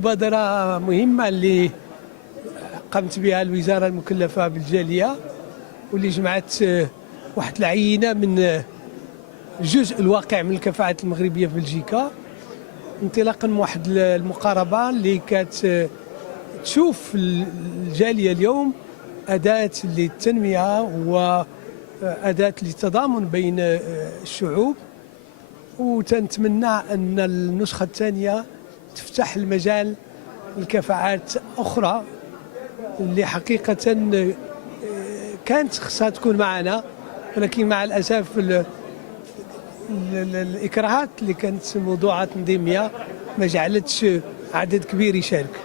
مبادرة مهمة اللي قامت بها الوزارة المكلفة بالجالية واللي جمعت واحد العينة من جزء الواقع من الكفاءات المغربية في بلجيكا، انطلاقا من واحد المقاربة اللي كانت تشوف الجالية اليوم أداة للتنمية وأداة للتضامن بين الشعوب، وتنتمنى أن النسخة الثانية تفتح المجال لكفاءات أخرى اللي حقيقة كانت خصها تكون معنا، ولكن مع الأسف الإكراهات اللي كانت موضوعات تنظيمية ما جعلتش عدد كبير يشارك.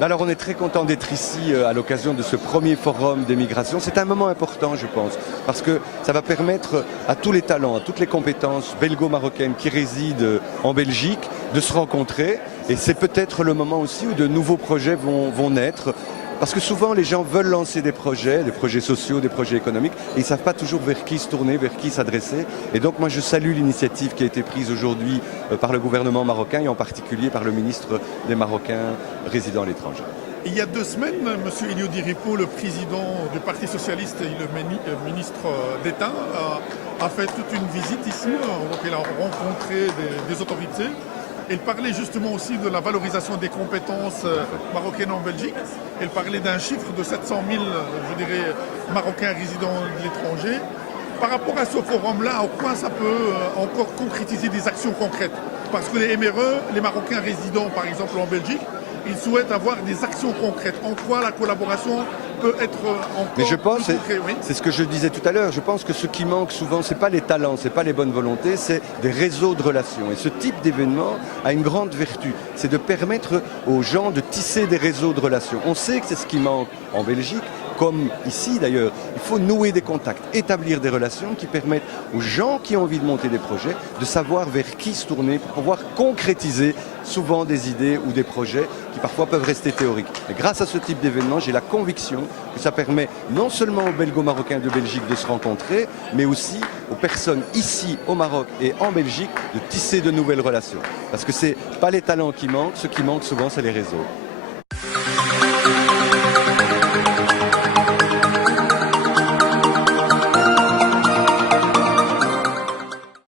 Alors on est très content d'être ici à l'occasion de ce premier forum des migrations. C'est un moment important, je pense, parce que ça va permettre à tous les talents, à toutes les compétences belgo-marocaines qui résident en Belgique de se rencontrer. Et c'est peut-être le moment aussi où de nouveaux projets vont naître. Parce que souvent les gens veulent lancer des projets sociaux, des projets économiques, et ils ne savent pas toujours vers qui se tourner, vers qui s'adresser. Et donc moi je salue l'initiative qui a été prise aujourd'hui par le gouvernement marocain et en particulier par le ministre des Marocains résidant à l'étranger. Il y a 2 semaines, M. Elio Di Rupo, le président du Parti socialiste et le ministre d'État, a fait toute une visite ici. Donc il a rencontré des autorités. Il parlait justement aussi de la valorisation des compétences marocaines en Belgique. Il parlait d'un chiffre de 700 000, je dirais, Marocains résidant de l'étranger. Par rapport à ce forum-là, en quoi ça peut encore concrétiser des actions concrètes? Parce que les MRE, les Marocains résidant par exemple en Belgique, ils souhaitent avoir des actions concrètes. En quoi la collaboration peut être encore Mais je pense, plus concrète, oui. C'est ce que je disais tout à l'heure, je pense que ce qui manque souvent, ce n'est pas les talents, ce n'est pas les bonnes volontés, c'est des réseaux de relations. Et ce type d'événement a une grande vertu, c'est de permettre aux gens de tisser des réseaux de relations. On sait que c'est ce qui manque en Belgique, comme ici d'ailleurs. Il faut nouer des contacts, établir des relations qui permettent aux gens qui ont envie de monter des projets de savoir vers qui se tourner pour pouvoir concrétiser souvent des idées ou des projets qui parfois peuvent rester théoriques. Et grâce à ce type d'événement, j'ai la conviction que ça permet non seulement aux Belgo-Marocains de Belgique de se rencontrer, mais aussi aux personnes ici au Maroc et en Belgique de tisser de nouvelles relations. Parce que ce n'est pas les talents qui manquent, ce qui manque souvent c'est les réseaux.